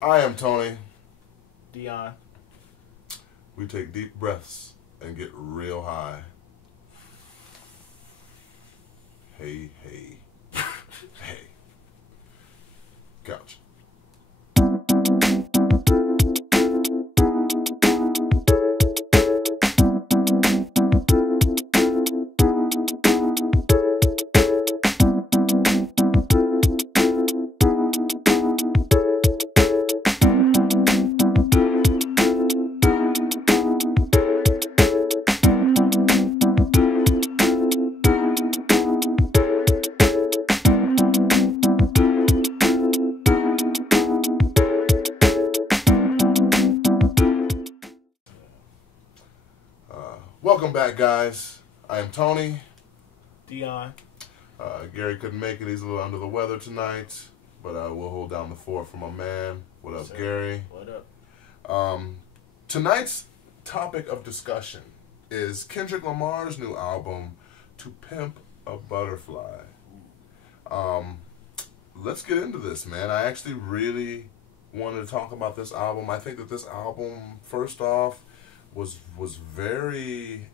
I am Tony. Dion. We take deep breaths and get real high. Hey, hey, hey. Couch. Welcome back, guys. I am Tony. Dion. Gary couldn't make it. He's a little under the weather tonight, but we'll hold down the fort for my man. What up, Gary? What up? Tonight's topic of discussion is Kendrick Lamar's new album, To Pimp a Butterfly. Let's get into this, man. I actually really wanted to talk about this album. I think that this album, first off, was very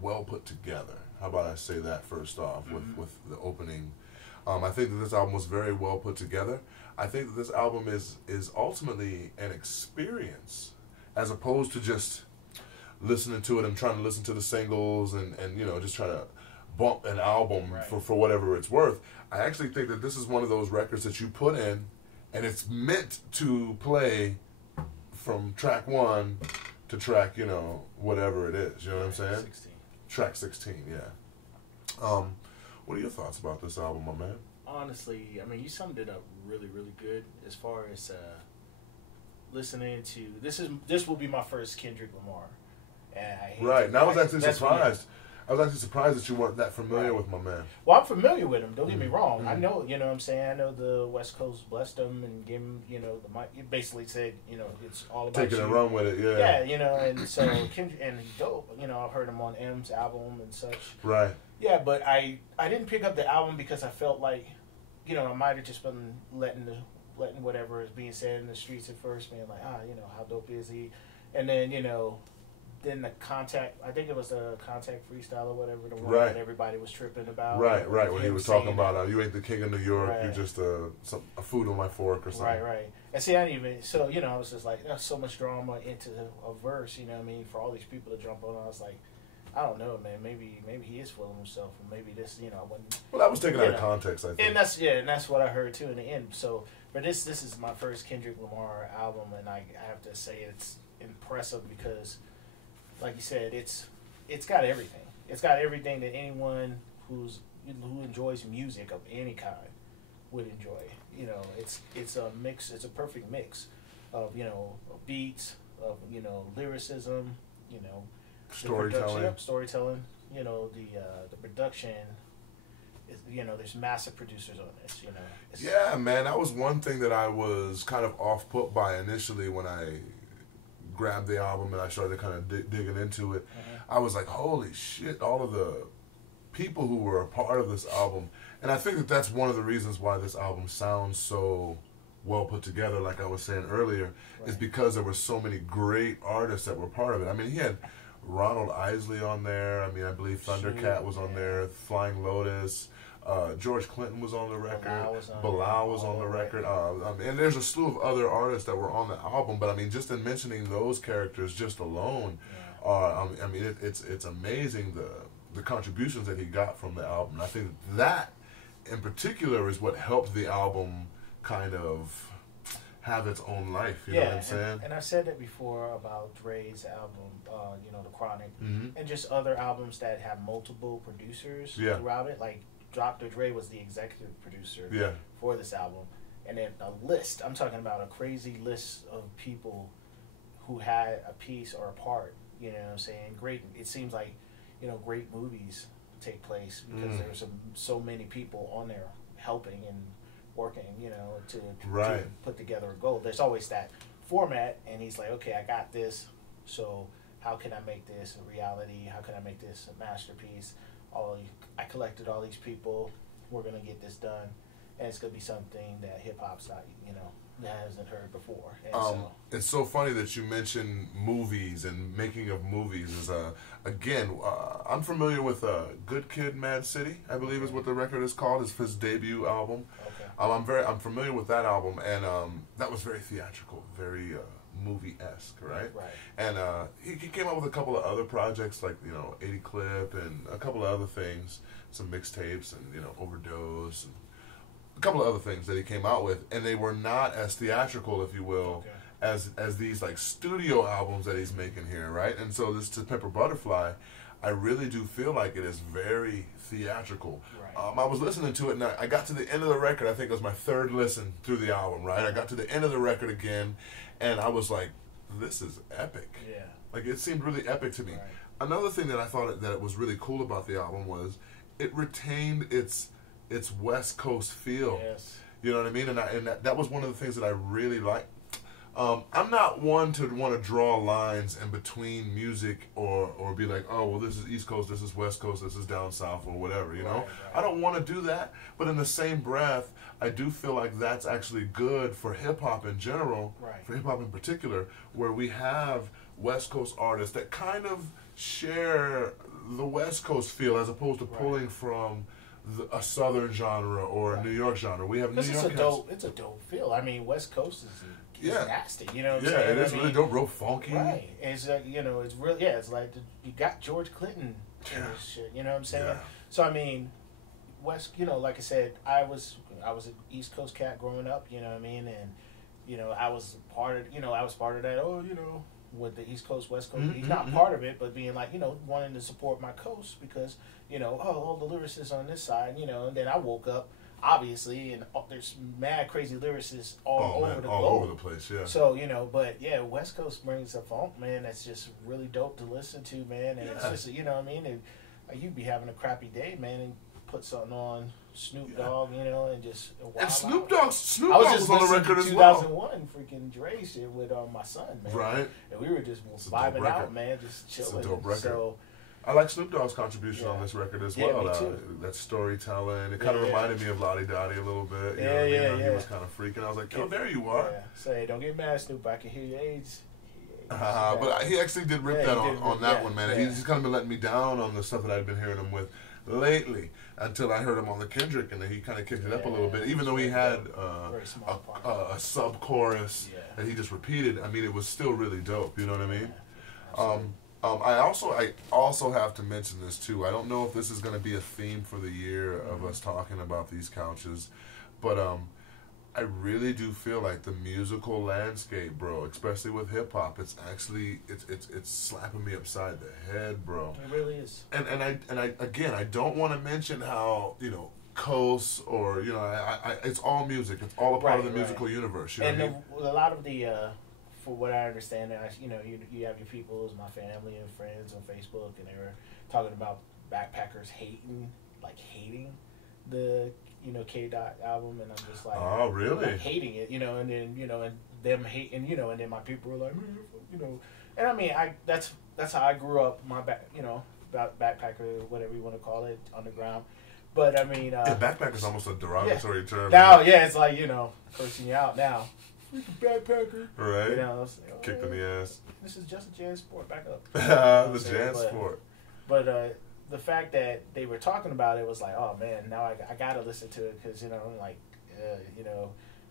well put together. How about I say that first off with the opening? I think that this album was very well put together. I think that this album is ultimately an experience as opposed to just listening to it and trying to listen to the singles and just try to bump an album for whatever it's worth. I actually think that this is one of those records that you put in and it's meant to play from track 1 to track, whatever it is. You know what I'm saying? 16. Track 16, yeah. What are your thoughts about this album, my man? Honestly, I mean, you summed it up really, really good as far as listening to this will be my first Kendrick Lamar. And I hate And I was actually that's surprised. I was actually surprised that you weren't that familiar with my man. Well, I'm familiar with him. Don't get me wrong. Mm-hmm. I know, what I'm saying. I know the West Coast blessed him and gave him, the mic. He basically said, it's all about Taking you. a run with it, yeah. Yeah, and so Kendrick, and he's dope. I've heard him on M's album and such. Right. Yeah, but I didn't pick up the album because I felt like, I might have just been letting whatever is being said in the streets at first, being like, how dope is he? And then, then the Contact, I think it was the Contact freestyle or whatever, the one that everybody was tripping about. Right, when he was talking about, you ain't the king of New York, you're just a food on my fork or something. Right. And see, I didn't even, so, I was just like, there's so much drama into a verse, for all these people to jump on. I was like, I don't know, man, maybe he is fooling himself, or maybe this, I wouldn't. Well, that was taken out of context, I think. And that's what I heard, too, in the end. So, but this is my first Kendrick Lamar album, and I have to say it's impressive because, like you said, it's got everything. It's got everything that anyone who enjoys music of any kind would enjoy. It's a mix. It's a perfect mix of beats, of lyricism, storytelling. Storytelling. The production. There's massive producers on this. Yeah, man, that was one thing that I was kind of off put by initially when I grabbed the album and I started kind of digging into it. I was like, holy shit, all of the people who were a part of this album. And I think that that's one of the reasons why this album sounds so well put together, like I was saying earlier, is because there were so many great artists that were part of it. I mean, he had Ronald Isley on there. I mean, I believe Thundercat was on there, Flying Lotus. George Clinton was on the record. Bilal was on the record. And there's a slew of other artists that were on the album. But I mean, just in mentioning those characters just alone, it's amazing the contributions that he got from the album. And I think that in particular is what helped the album kind of have its own life. You know what I'm saying? And I've said that before about Dre's album, The Chronic, and just other albums that have multiple producers throughout it, like Dr.Dre was the executive producer for this album. And then a list, I'm talking about a crazy list of people who had a piece or a part, you know what I'm saying? Great, it seems like, great movies take place because there's so many people on there helping and working, to put together a goal. There's always that format, and he's like, okay, I got this, so how can I make this a reality? How can I make this a masterpiece? I collected all these people. We're gonna get this done, and it's gonna be something that hip hop's not, hasn't heard before. It's so funny that you mention movies and making of movies. Again, I'm familiar with Good Kid, Mad City, I believe is what the record is called. It's his debut album. Okay. I'm familiar with that album, and that was very theatrical, very movie-esque, right? Right. And he came up with a couple of other projects, like 80 Clip and a couple of other things, some mixtapes and Overdose and a couple of other things that he came out with, and they were not as theatrical, if you will, as these like studio albums that he's making here, right? And so this To Pimp a Butterfly, I really do feel like it is very theatrical. Right. I was listening to it, and I got to the end of the record. I think it was my third listen through the album, right? I got to the end of the record again, and I was like, this is epic. Yeah. Like, it seemed really epic to me. Right. Another thing that I thought that was really cool about the album was it retained its West Coast feel. Yes. You know what I mean? And that was one of the things that I really liked. I'm not one to want to draw lines in between music or be like, oh, well, this is East Coast, this is West Coast, this is down South or whatever, you know? Right. I don't want to do that. But in the same breath, I do feel like that's actually good for hip-hop in general, right. for hip-hop in particular, where we have West Coast artists that kind of share the West Coast feel as opposed to pulling from a Southern genre or a New York genre. We have New York. It's a dope feel. I mean, West Coast is nasty. You know what I'm saying? Yeah, it is really dope, real funky. Right. It's it's really it's like you got George Clinton in this shit. You know what I'm saying? Yeah. So I mean, West. Like I said, I was an East Coast cat growing up. You know what I mean? And I was part of that. With the East Coast, West Coast, he's not part of it, but being like, wanting to support my coast because, all the lyricists on this side, and then I woke up, obviously, and there's mad crazy lyricists all over the globe. All over the place, yeah. So, but yeah, West Coast brings a funk, man, that's just really dope to listen to, man, and it's just, you know what I mean, and you'd be having a crappy day, man, and put something on Snoop Dogg, and just and Snoop Dogg was on the record as well. 2001 freaking Dre shit with my son, man. Right. And we were just vibing out, man, just chilling. It's a dope record. So, I like Snoop Dogg's contribution on this record as well. Me too. That storytelling, it kind of reminded me of Lottie Dottie a little bit. He was kind of freaking. I was like, yo, there you are. Yeah. Say, don't get mad, Snoop. I can hear your age. But he actually did rip that on that one, man. Yeah. He's kind of been letting me down on the stuff that I've been hearing him with lately until I heard him on the Kendrick, and then he kind of kicked it up a little bit. Even though he had a sub-chorus that he just repeated, I mean, it was still really dope. You know what I mean? I also have to mention this too. I don't know if this is going to be a theme for the year of us talking about these couches, but I really do feel like the musical landscape, bro, especially with hip hop, it's slapping me upside the head, bro. It really is. And I don't want to mention how coast or it's all music. It's all a part of the musical universe. You know and a lot of the. For what I understand, you have your people, my family and friends on Facebook, and they were talking about backpackers hating the K-Dot album, and I'm just like, oh really? Like hating it, and then and them hating, and then my people were like, and I mean, that's how I grew up, my about backpacker, whatever you want to call it, underground. But I mean, backpacker is almost a derogatory term. Now, it's like cursing you out now. Backpacker, right? Kicked in the ass. This is just a jazz sport. Back up. The jazz sport. But the fact that they were talking about it was like, oh man, now I gotta listen to it because I'm like,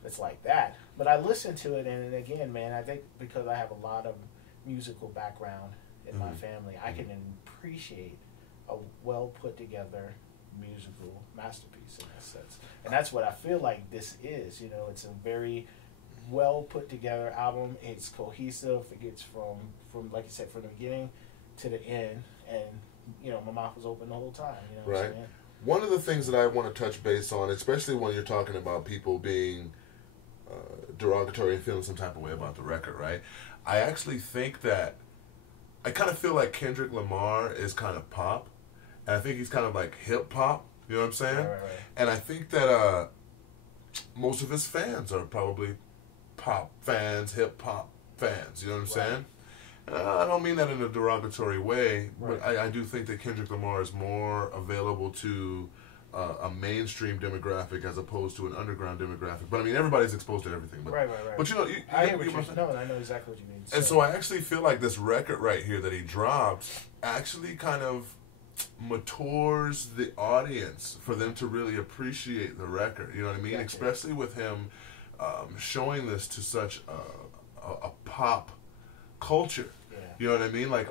it's like that. But I listened to it, and again, man, I think because I have a lot of musical background in my family, I can appreciate a well put together musical masterpiece in that sense, and that's what I feel like this is. It's a very well put together album. It's cohesive. It gets from like you said, from the beginning to the end, and my mouth was open the whole time. What I'm saying? One of the things that I want to touch base on, especially when you're talking about people being derogatory and feeling some type of way about the record, right? I actually think that I kind of feel like Kendrick Lamar is kind of pop, and I think he's kind of like hip hop. You know what I'm saying? Right. And I think that most of his fans are probably pop fans, hip hop fans, you know what I'm saying? And I don't mean that in a derogatory way, but I do think that Kendrick Lamar is more available to a mainstream demographic as opposed to an underground demographic. But I mean, everybody's exposed to everything. But, right. But you know, I hear what you're saying. No, I know exactly what you mean. And so I actually feel like this record right here that he dropped actually kind of matures the audience for them to really appreciate the record. You know what I mean? Gotcha. Especially with him showing this to such a pop culture. Yeah. You know what I mean? Like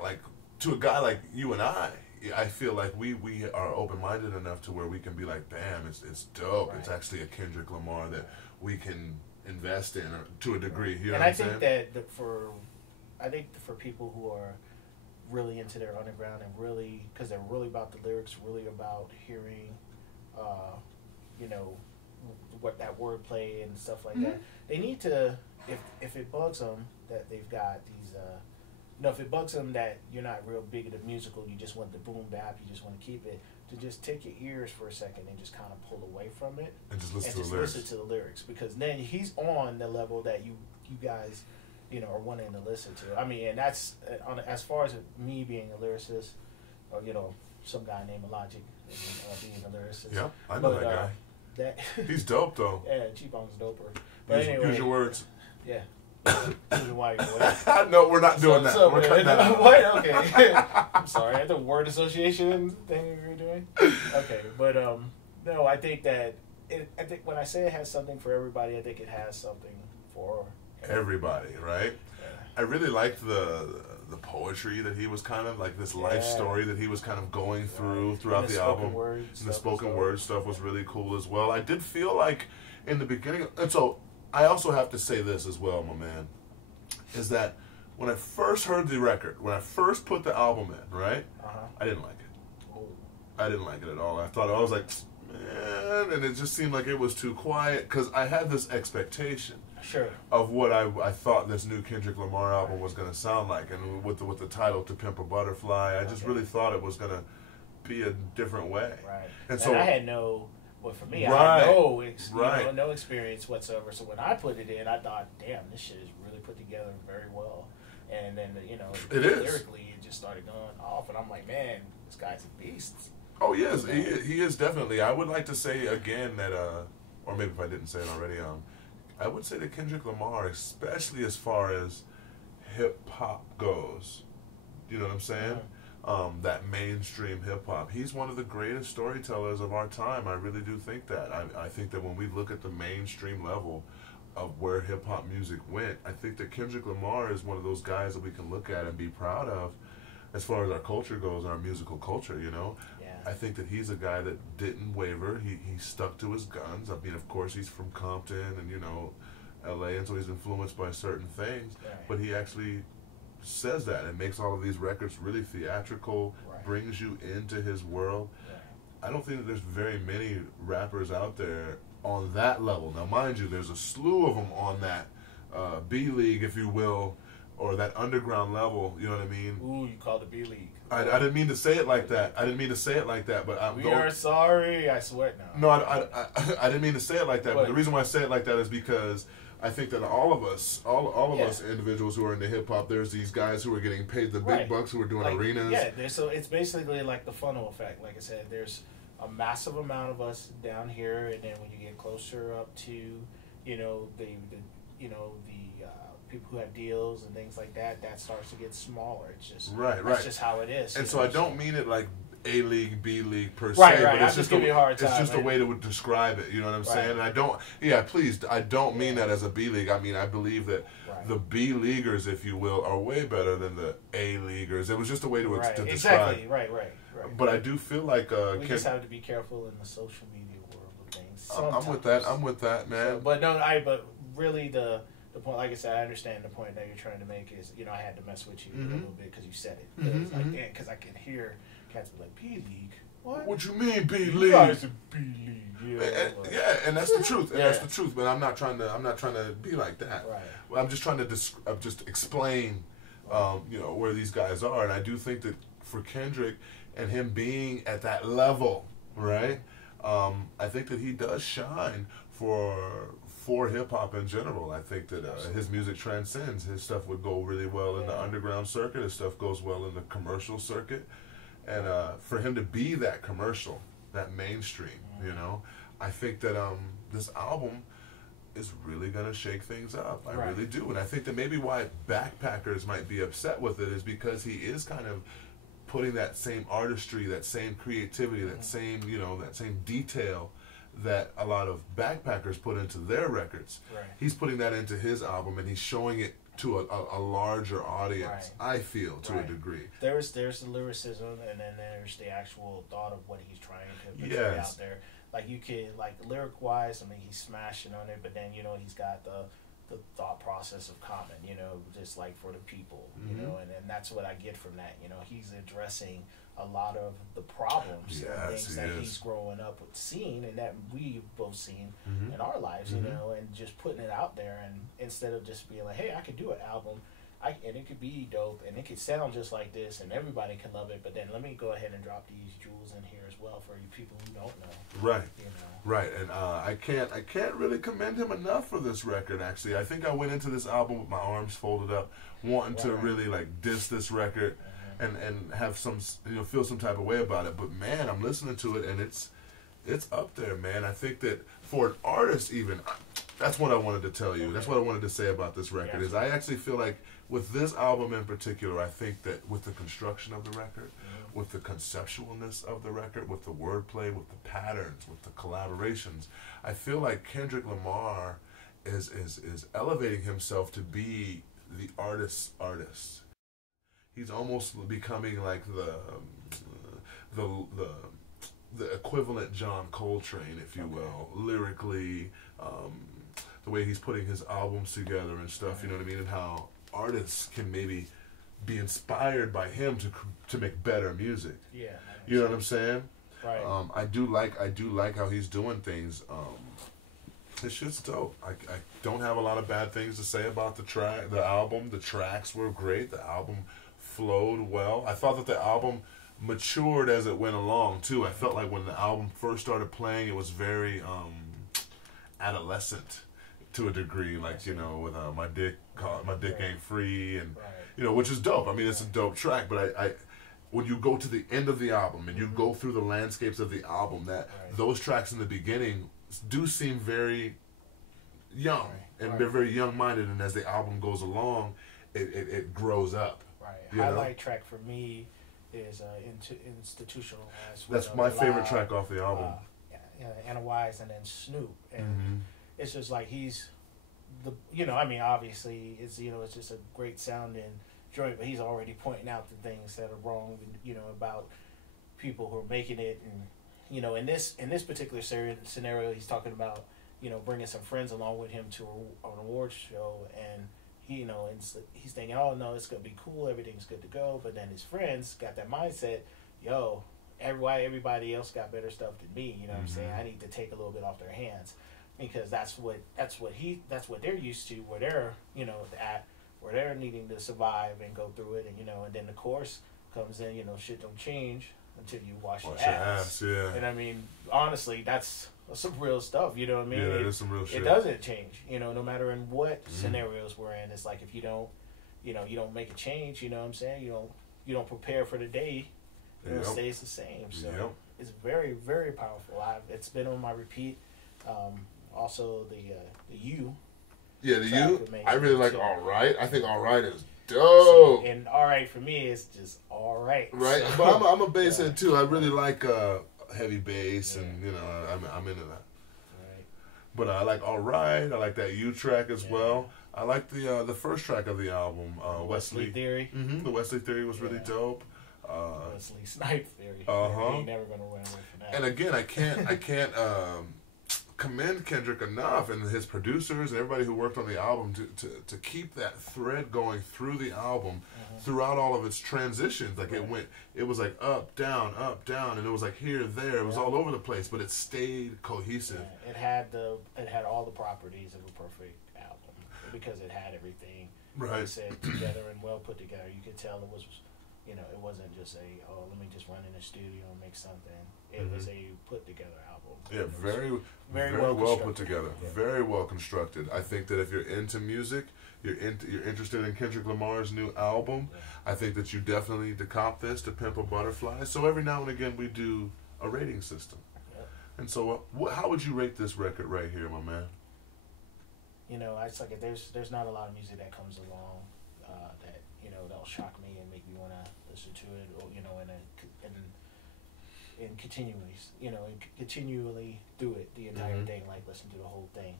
to a guy like you and I feel like we are open-minded enough to where we can be like, damn, it's dope. Right. It's actually a Kendrick Lamar that we can invest in to a degree. You know and what I I'm think saying? that for people who are really into their underground and really, because they're really about the lyrics, really about hearing, you know, what that wordplay and stuff like that. They need to, if it bugs them that they've got these, if it bugs them that you're not real big at the musical, you just want the boom bap, you just want to keep it, to just take your ears for a second and just kind of pull away from it and just listen to the lyrics, because then he's on the level that you guys, you know, are wanting to listen to. I mean, and that's as far as me being a lyricist, or you know, some guy named Logic being a lyricist. Yeah, I know that guy. He's dope though. Yeah, G-Bong's doper. But use your words. Yeah. Why you're no, we're not doing that. We're cutting that out. What? Okay. I'm sorry. The word association thing we were doing. Okay, but no, I think that I think when I say it has something for everybody, I think it has something for everybody, right? Yeah. I really liked the poetry that he was kind of like, this life story that he was kind of going through throughout the album. And the spoken word stuff was really cool as well. I did feel like in the beginning, and so I also have to say this as well, my man, is that when I first heard the record, when I first put the album in, right, I didn't like it. Oh. I didn't like it at all. I was like, man, and it just seemed like it was too quiet, because I had this expectation of what I thought this new Kendrick Lamar album was going to sound like, and with the title "To Pimp a Butterfly," I just really thought it was going to be a different way. Right. And so I had no. Well, for me, I had no experience whatsoever. So when I put it in, I thought, damn, this shit is really put together very well. And then, you know, lyrically, it just started going off. And I'm like, man, this guy's a beast. Oh, he is. He is definitely. I would like to say again that, or maybe if I didn't say it already, I would say that Kendrick Lamar, especially as far as hip-hop goes, you know what I'm saying? Mm-hmm. That mainstream hip-hop. He's one of the greatest storytellers of our time. I really do think that. I think that when we look at the mainstream level of where hip-hop music went, I think that Kendrick Lamar is one of those guys that we can look at and be proud of as far as our culture goes, our musical culture, you know? Yeah. I think that he's a guy that didn't waver. He stuck to his guns. I mean, of course, he's from Compton and, you know, L.A., and so he's influenced by certain things. Right. But he actually says that and makes all of these records really theatrical, brings you into his world. I don't think that there's very many rappers out there on that level. Now, mind you, there's a slew of them on that B-League, if you will, or that underground level, you know what I mean? Ooh, you called it B-League. I didn't mean to say it like that. But we are sorry, I swear now. No, I didn't mean to say it like that. But the reason why I say it like that is because I think that all of us individuals who are into hip hop, there's these guys who are getting paid the big bucks who are doing arenas. Yeah, so it's basically like the funnel effect. Like I said, there's a massive amount of us down here, and then when you get closer up to, you know, the people who have deals and things like that, that starts to get smaller. It's just that's just how it is. And so I don't mean it like A League, B League per se, but it's just a way to describe it. You know what I'm saying? And I don't mean that as a B League. I mean, I believe that the B Leaguers, if you will, are way better than the A Leaguers. It was just a way to describe. Exactly. Right. But I do feel like we just have to be careful in the social media world with things. I'm with that, man. So, but really the point, like I said, I understand the point that you're trying to make is, you know, I had to mess with you a little bit because you said it. Because I can hear cats be like, B-League? What you mean B-League? You guys are B-League. Yeah, and that's the truth. And that's the truth. But I'm not trying to be like that. Right. I'm just trying to just explain, you know, where these guys are. And I do think that for Kendrick and him being at that level, right? I think that he does shine for hip-hop in general. I think that his music transcends. His stuff would go really well in the underground circuit. His stuff goes well in the commercial circuit. And for him to be that commercial, that mainstream. You know, I think that this album is really gonna shake things up. I really do, and I think that maybe why backpackers might be upset with it is because he is kind of putting that same artistry, that same creativity, that same, you know, that same detail that a lot of backpackers put into their records. He's putting that into his album, and he's showing it to a larger audience. I feel to a degree. There's the lyricism, and then there's the actual thought of what he's trying to portray out there. Like you could, like lyric wise, I mean, he's smashing on it, but then, you know, he's got the thought process of common, you know, just like for the people, you know, and that's what I get from that. You know, he's addressing a lot of the problems and things that he's growing up with seeing, and that we've both seen in our lives, you know, and just putting it out there, and instead of just being like, hey, I could do an album, and it could be dope, and it could sound just like this, and everybody can love it, but then let me go ahead and drop these jewels in here as well for you people who don't know. Right. You know. Right, and I can't really commend him enough for this record. Actually, I think I went into this album with my arms folded up, wanting to really like diss this record, and have some, you know, feel some type of way about it. But man, I'm listening to it, and it's up there, man. I think that for an artist, even, that's what I wanted to tell you. That's what I wanted to say about this record. Is I actually feel like with this album in particular, I think that with the construction of the record, with the conceptualness of the record, with the wordplay, with the patterns, with the collaborations, I feel like Kendrick Lamar is elevating himself to be the artist's artist. He's almost becoming like the equivalent John Coltrane, if you will, lyrically, the way he's putting his albums together and stuff. You know what I mean, and how artists can maybe be inspired by him to make better music. Yeah, you know what I'm saying? Right. I do like how he's doing things. This shit's dope. I don't have a lot of bad things to say about the album. The tracks were great. The album flowed well. I thought that the album matured as it went along too. I felt like when the album first started playing, it was very adolescent to a degree, like, you know, with my dick ain't free, and you know, which is dope. I mean, it's a dope track, but I when you go to the end of the album and you go through the landscapes of the album, that those tracks in the beginning do seem very young and they're very young-minded, and as the album goes along, it grows up. Highlight track for me is Institutionalized. That's my favorite track off the album. Anna Wise and then Snoop, and it's just like he's the, you know, I mean, obviously it's, you know, it's just a great sounding joint, but he's already pointing out the things that are wrong, you know, about people who are making it, and you know, in this particular scenario, he's talking about, you know, bringing some friends along with him to an awards show, and he, you know, and he's thinking, oh no, it's gonna be cool, everything's good to go, but then his friends got that mindset, yo, everybody else got better stuff than me, you know what I'm saying? I need to take a little bit off their hands, because that's what they're used to, where they're, you know, at, where they're needing to survive and go through it, and you know, and then the chorus comes in, you know, shit don't change until you wash your ass. Yeah. And I mean, honestly, that's some real stuff, you know what I mean? Yeah, it is some real shit. It doesn't change, you know, no matter in what scenarios we're in. It's like if you don't, you know, you don't make a change, you know what I'm saying? You don't prepare for the day, you know, it stays the same. So it's very, very powerful. It's been on my repeat. Also the U. Yeah, the U. I really like All Right. I think All Right is dope. And All Right for me is just all right. Right, so, but I'm a bass head too. I really like heavy bass, and you know, I'm into that. Right. But I like All Right. I like that U track as well. I like the first track of the album, Wesley Theory. The Wesley Theory was really dope. Wesley Snipe Theory. Ain't never gonna run away from that. And again, I can't commend Kendrick enough, and his producers and everybody who worked on the album to keep that thread going through the album, throughout all of its transitions. Like it was like up, down, and it was like here, there. It was all over the place, but it stayed cohesive. Yeah. It had all the properties of a perfect album, because it had everything said together and well put together. You could tell it was, you know, it wasn't just let me just run in the studio and make something. It was a put together album. Yeah, very well put together. Yeah. Very well constructed. I think that if you're into music, you're interested in Kendrick Lamar's new album, I think that you definitely need to cop this, to Pimp a Butterfly. So every now and again we do a rating system. Yep. And so, how would you rate this record right here, my man? You know, it's like there's not a lot of music that comes along that that'll shock me and make me want to listen to it, or and continually do it the entire thing, like listen to the whole thing.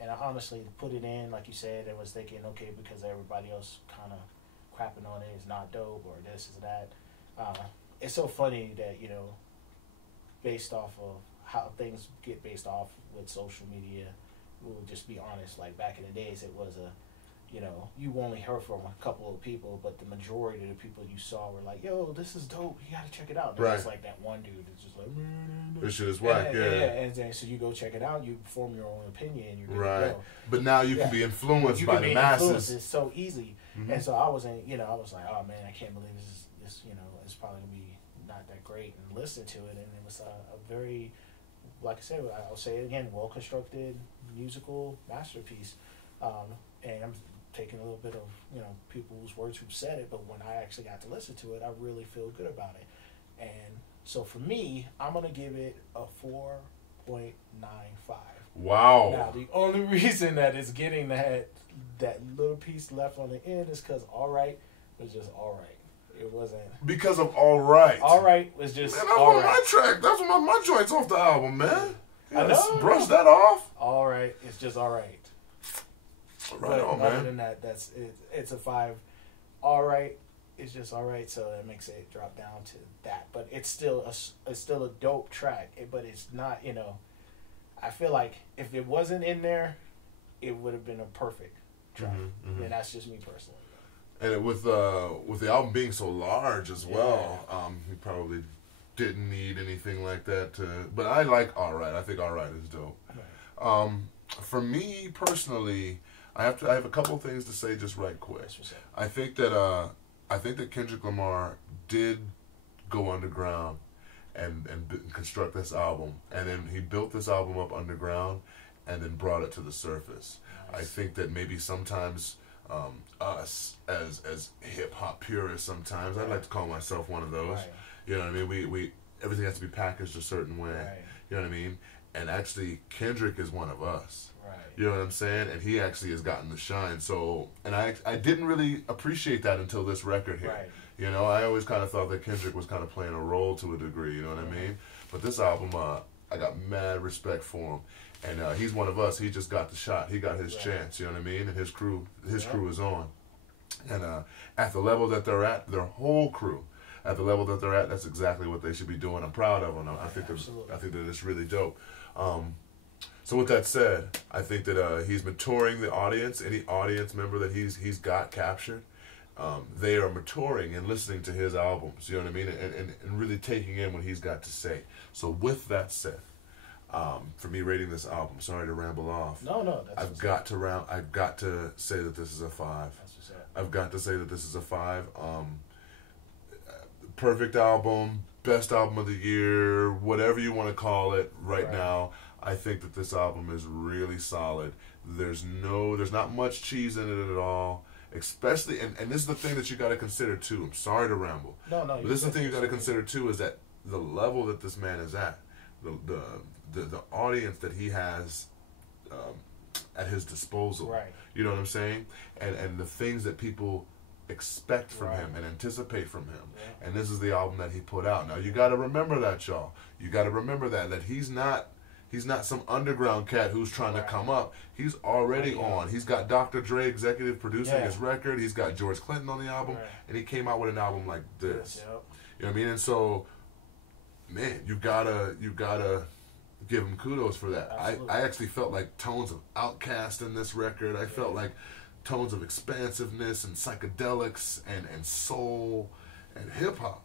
And I honestly put it in, like you said, and was thinking, okay, because everybody else kind of crapping on it is not dope, or this is that. It's so funny that, based off of how things get based off with social media, we'll just be honest, like back in the days, it was you only heard from a couple of people, but the majority of the people you saw were like, yo, this is dope, you gotta check it out. And it's like that one dude that's just like, this shit is whack, yeah. And then so you go check it out, you form your own opinion, and you're right. But now you can be influenced by the masses. It's so easy. And so I was like, oh man, I can't believe this it's probably gonna be not that great, and listen to it, and it was a very, like I said, I'll say it again, well constructed musical masterpiece. And I'm taking a little bit of people's words who said it, but when I actually got to listen to it, I really feel good about it. And so for me, I'm gonna give it a 4.95. Wow. Now the only reason that it's getting that little piece left on the end is because All Right was just all right. It wasn't because of All Right. All Right was just man, that's all one right. of my track. That's one of my joints off the album, man. I know. Brush that off. All Right. It's just all right. Right on, man. Other than that, that's it. It's a 5. All Right. It's just all right, so that makes it drop down to that. But it's still a dope track. But it's not. I feel like if it wasn't in there, it would have been a perfect track. And that's just me personally. And with the album being so large as well, he probably didn't need anything like that but I like All Right. I think All Right is dope. Right. For me personally, I have a couple of things to say just right quick. I think that Kendrick Lamar did go underground and construct this album, and then he built this album up underground and then brought it to the surface. Nice. I think that maybe sometimes us as hip hop purists, sometimes I'd like to call myself one of those. Right. You know what I mean? We everything has to be packaged a certain way. Right. You know what I mean? And actually, Kendrick is one of us. Right. You know what I'm saying? And he actually has gotten the shine. So, and I didn't really appreciate that until this record here. Right. You know, I always kind of thought that Kendrick was kind of playing a role to a degree. You know what I mean? But this album, I got mad respect for him. And he's one of us. He just got the shot. He got his chance. You know what I mean? And his crew is on. And at the level that they're at, their whole crew, at the level that they're at, that's exactly what they should be doing. I'm proud of them. I think that it's really dope. So with that said, I think that he's maturing the audience. Any audience member that he's got captured, they are maturing and listening to his albums. You know what I mean? And really taking in what he's got to say. So with that said, for me rating this album, sorry to ramble off. No. I've got to say that this is a 5. I've got to say that this is a 5. Perfect album, best album of the year, whatever you want to call it. Right now, I think that this album is really solid. There's not much cheese in it at all. Especially, and this is the thing that you got to consider too. I'm sorry to ramble. No. But this is the thing you got to consider too, is that the level that this man is at, the audience that he has at his disposal. Right. You know what I'm saying? And the things that people expect from him and anticipate from him. Yeah. And this is the album that he put out. Now you got to remember that, y'all. You got to remember that he's not some underground cat who's trying to come up. He's already on. He's got Dr. Dre executive producing his record. He's got George Clinton on the album, and he came out with an album like this. Yep. You know what I mean? And so, man, you gotta give him kudos for that. I actually felt like tones of Outkast in this record. I felt like tones of expansiveness and psychedelics and soul and hip hop.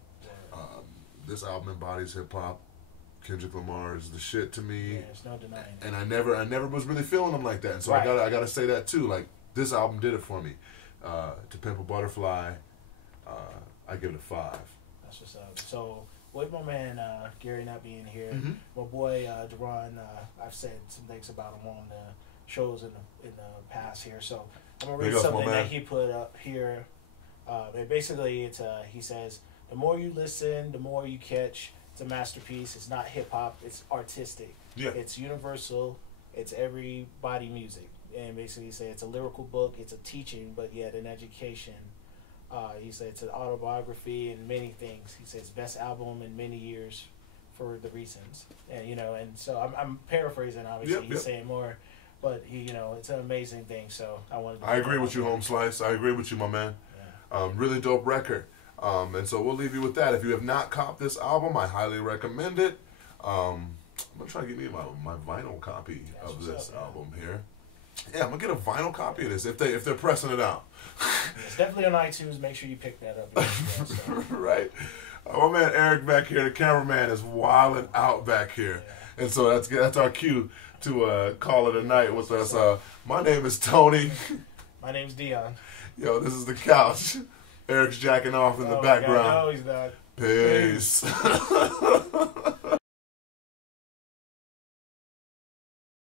This album embodies hip hop. Kendrick Lamar is the shit to me. Yeah, there's no denying it. And I never was really feeling him like that. And so I gotta say that too. Like, this album did it for me. To Pimp a Butterfly, I give it a 5. That's what's up. So with my man Gary not being here, my boy Deron, I've said some things about him on the shows in the past here. So I'm gonna read something that he put up here. And basically, it's he says, the more you listen, the more you catch, It's a masterpiece. It's not hip hop. It's artistic. Yeah. It's universal. It's everybody music. And basically, he said it's a lyrical book. It's a teaching, but yet an education. He said it's an autobiography and many things. He says best album in many years for the reasons. And and so I'm paraphrasing. Obviously, he's saying more, but it's an amazing thing. So I agree with you, Home Slice. I agree with you, my man. Yeah. Really dope record. And so we'll leave you with that. If you have not copped this album, I highly recommend it. I'm gonna try to get me my vinyl copy of this album here. Yeah, I'm gonna get a vinyl copy of this if they're pressing it out. It's definitely on iTunes. Make sure you pick that up. Right. My man Eric back here, the cameraman, is wilding out back here, and so that's our cue to call it a night with us. My name is Tony. My name's Dion. Yo, this is the couch. Eric's jacking off in the background. God, no, he's not. Peace.